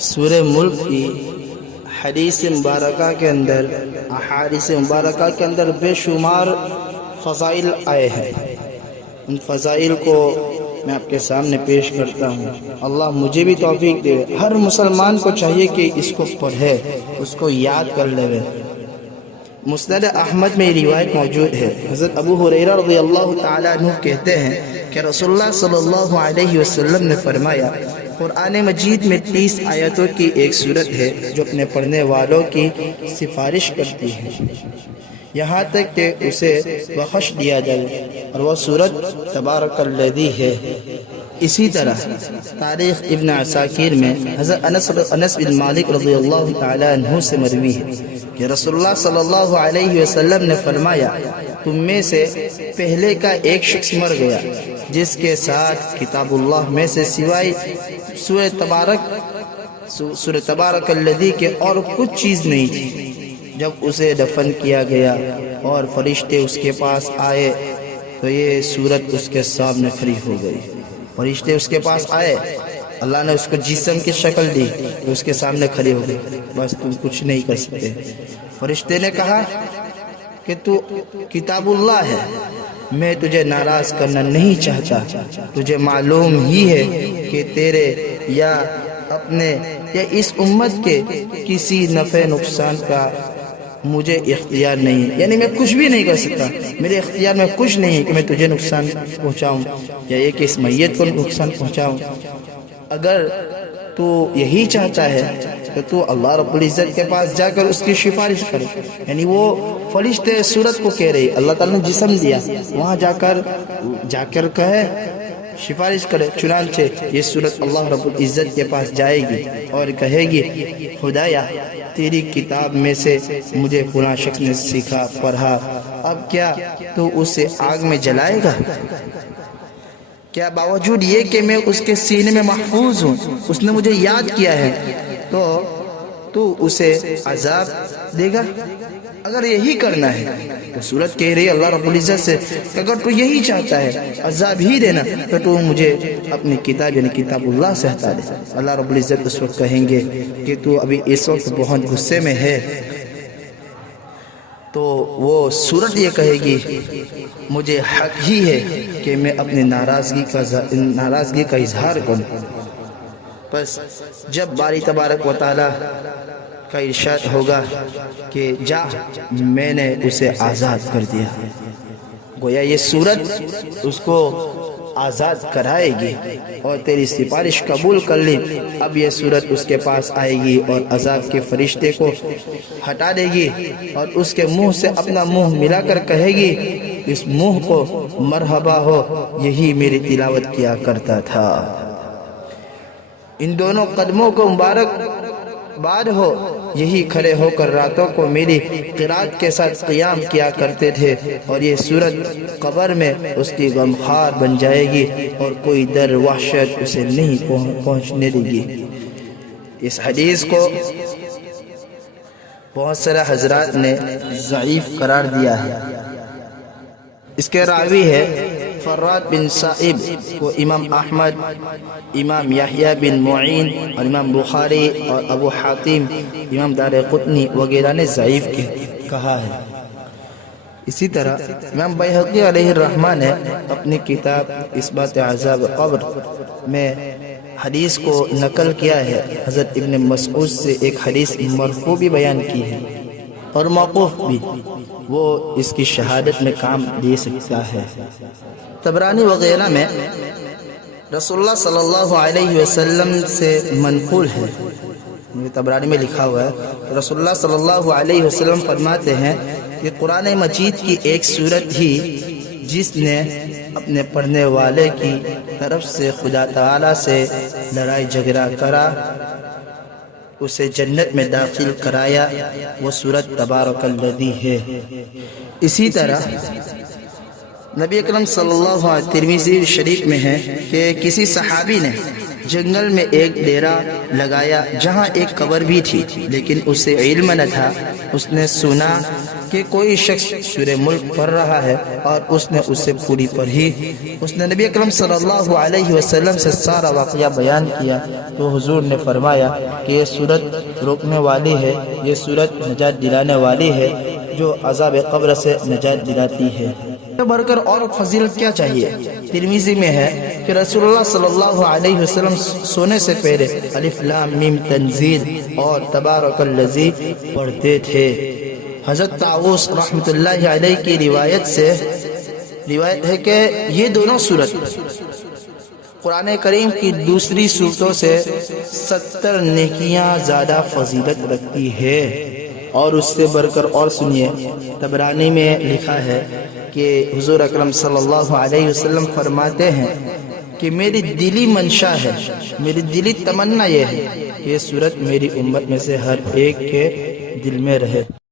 سورہ ملک کی حدیث مبارکہ کے اندر، احادیث مبارکہ کے اندر بے شمار فضائل آئے ہیں۔ ان فضائل کو میں آپ کے سامنے پیش کرتا ہوں۔ اللہ مجھے بھی توفیق دے۔ ہر مسلمان کو چاہیے کہ اس کو پڑھے، اس کو یاد کر لے۔ مسند احمد میں یہ روایت موجود ہے۔ حضرت ابو ہریرہ رضی اللہ تعالیٰ عنہ کہتے ہیں کہ رسول اللہ صلی اللہ علیہ وسلم نے فرمایا، قرآن مجید میں 30 آیتوں کی ایک سورت ہے جو اپنے پڑھنے والوں کی سفارش کرتی ہے یہاں تک کہ اسے بخش دیا جائے، اور وہ سورت تبارک الذی ہے۔ اسی طرح تاریخ ابن عساکر میں حضرت انس بن مالک رضی اللہ تعالیٰ عنہ سے مروی ہے کہ رسول اللہ صلی اللہ علیہ وسلم نے فرمایا، تم میں سے پہلے کا ایک شخص مر گیا جس کے ساتھ کتاب اللہ میں سے سوائے سورہ تبارک الذی کے اور کچھ چیز نہیں تھی۔ جب اسے دفن کیا گیا اور فرشتے اس کے پاس آئے تو یہ سورت اس کے سامنے کھڑی ہو گئی۔ فرشتے اس کے پاس آئے، اللہ نے اس کو جسم کی شکل دی تو اس کے سامنے کھڑی ہو گئی، بس تم کچھ نہیں کر سکتے۔ فرشتے نے کہا کہ تو کتاب اللہ ہے، میں تجھے ناراض کرنا نہیں چاہتا، تجھے معلوم ہی ہے کہ تیرے یا اپنے یا اس امت کے کسی نفع نقصان کا مجھے اختیار نہیں ہے، یعنی میں کچھ بھی نہیں کر سکتا، میرے اختیار میں کچھ نہیں ہے کہ میں تجھے نقصان پہنچاؤں یا یہ کہ اس میت کو نقصان پہنچاؤں۔ اگر تو یہی چاہتا ہے کہ تو اللہ رب العزت کے پاس جا کر اس کی سفارش کرے، یعنی وہ فرشتے سورت کو کہہ رہی، اللہ تعالیٰ نے جسم دیا، وہاں جا کر کہے، سفارش کرے۔ چنانچہ یہ سورت اللہ رب العزت کے پاس جائے گی اور کہے گی، خدایا تیری کتاب میں سے مجھے فلاں شخص نے سیکھا پڑھا، اب کیا تو اسے آگ میں جلائے گا؟ کیا باوجود یہ کہ میں اس کے سینے میں محفوظ ہوں، اس نے مجھے یاد کیا ہے، تو اسے عذاب دے گا؟ اگر یہی کرنا ہے تو سورت کہہ رہی اللہ رب العزت سے کہ اگر تو یہی چاہتا ہے عذاب ہی دینا تو مجھے اپنی کتاب یعنی کتاب اللہ سے ہٹا دے۔ اللہ رب العزت اس وقت کہیں گے کہ تو ابھی اس وقت بہت غصے میں ہے، تو وہ سورت یہ کہے گی، مجھے حق ہی ہے کہ میں اپنی ناراضگی کا اظہار کروں۔ بس جب باری تبارک و تعالی کا ارشاد ہوگا کہ جا، میں نے اسے آزاد کر دیا، گویا یہ سورت اس کو آزاد کرائے گی اور تیری سفارش قبول کر لی۔ اب یہ سورت اس کے پاس آئے گی اور عذاب کے فرشتے کو ہٹا دے گی اور اس کے منہ سے اپنا منہ ملا کر کہے گی، اس منہ کو مرحبا ہو، یہی میری تلاوت کیا کرتا تھا۔ ان دونوں قدموں کو مبارک باد ہو، یہی کھڑے ہو کر راتوں کو میری قرات کے ساتھ قیام کیا کرتے تھے، اور یہ سورت قبر میں اس کی غمخوار بن جائے گی اور کوئی در وحشت اسے نہیں پہنچنے دے گی۔ اس حدیث کو بہت سارے حضرات نے ضعیف قرار دیا ہے۔ اس کے راوی ہے فرات بن صائب کو امام احمد، امام یحییٰ بن معین اور امام بخاری اور ابو حاتم، امام دارقطنی وغیرہ نے ضعیف کہا ہے۔ اسی طرح امام بیہقی علیہ الرحمہ نے اپنی کتاب اثبات عذاب قبر میں حدیث کو نقل کیا ہے۔ حضرت ابن مسعود سے ایک حدیث مرفوع بھی بیان کی ہے اور موقوف بھی، وہ اس کی شہادت میں کام دے سکتا ہے۔ طبرانی وغیرہ میں رسول اللہ صلی اللہ علیہ وسلم سے منقول ہے، طبرانی میں لکھا ہوا ہے، رسول اللہ صلی اللہ علیہ وسلم فرماتے ہیں کہ قرآن مجید کی ایک سورت ہی جس نے اپنے پڑھنے والے کی طرف سے خدا تعالی سے لڑائی جھگڑا کرا، اسے جنت میں داخل کرایا، وہ سورت تبارک الذی ہے۔ اسی طرح نبی اکرم صلی اللہ علیہ وسلم ترمذی شریف میں ہے کہ کسی صحابی نے جنگل میں ایک ڈیرا لگایا جہاں ایک قبر بھی تھی، لیکن اسے علم نہ تھا۔ اس نے سنا کہ کوئی شخص سورہ ملک پڑھ رہا ہے اور اس نے اسے پوری پڑھی، اس نے نبی اکرم صلی اللہ علیہ وسلم سے سارا واقعہ بیان کیا، تو حضور نے فرمایا کہ یہ سورت روکنے والی ہے، یہ سورت نجات دلانے والی ہے جو عذاب قبر سے نجات دلاتی ہے۔ بڑھ کر اور فضیلت کیا چاہیے؟ ترمذی میں ہے کہ رسول اللہ صلی اللہ علیہ وسلم سونے سے پہلے الف لام میم تنزیل اور تبارک الذی پڑھتے تھے۔ حضرت طاؤوس رحمۃ اللہ علیہ کی روایت ہے کہ یہ دونوں سورت قرآن کریم کی دوسری صورتوں سے 70 نیکیاں زیادہ فضیلت رکھتی ہے۔ اور اس سے بڑھ کر اور سنیے، طبرانی میں لکھا ہے کہ حضور اکرم صلی اللہ علیہ وسلم فرماتے ہیں کہ میری دلی منشا ہے، میری دلی تمنا یہ ہے کہ یہ سورت میری امت میں سے ہر ایک کے دل میں رہے۔